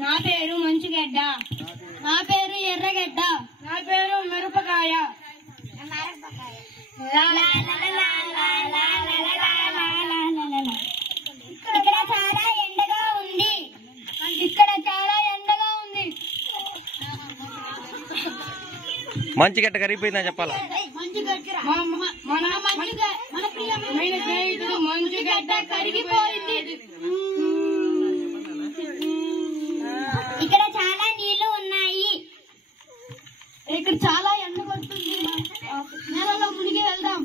నా పేరు మంచుగడ్డ. నా పేరు ఎర్రగడ్డ. నా పేరు మిరపకాయ. ఇక్కడ చాలా ఎండగా ఉంది. ఇక్కడ చాలా ఎండగా ఉంది. మంచుగడ్డ కరిగిపోయిందని చెప్పాలా? మన ప్రియమైన స్నేహితుడు మంచుగడ్డ కరిగిపోయింది. ఇక్కడ చాలా నీళ్లు ఉన్నాయి. ఇక్కడ చాలా ఎండ పడుతుంది. నేలలో మునిగి వెళ్దాం.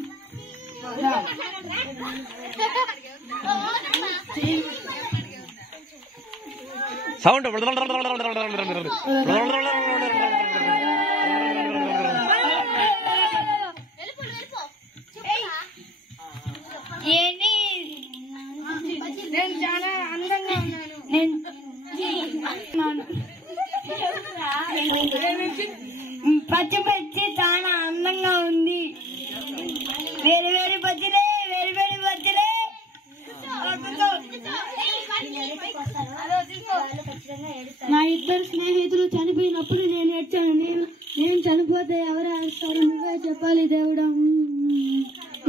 సౌండ్ నేను చాలా అందంగా ఉన్నాను. పచ్చిమిర్చి చాలా అందంగా ఉంది. వేరు వేరు బజ్జీలే, వేరు వేరు బజ్జీలే. నా ఇద్దరు స్నేహితులు చనిపోయినప్పుడు నేను ఏడ్చాను. నేను చనిపోతే ఎవరు ఏడుస్తారు? నువ్వే చెప్పాలి దేవుడా.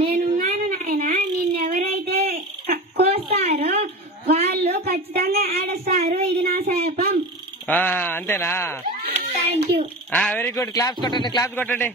నేనున్నాను నాయన. నిన్నెవరైతే కోస్తారో వాళ్ళు ఖచ్చితంగా ఏడుస్తారు. ఇది నా శాపం. అంతేనా? Thank you. Very good. Claps కొట్టండి, క్లాప్స్ కొట్టండి.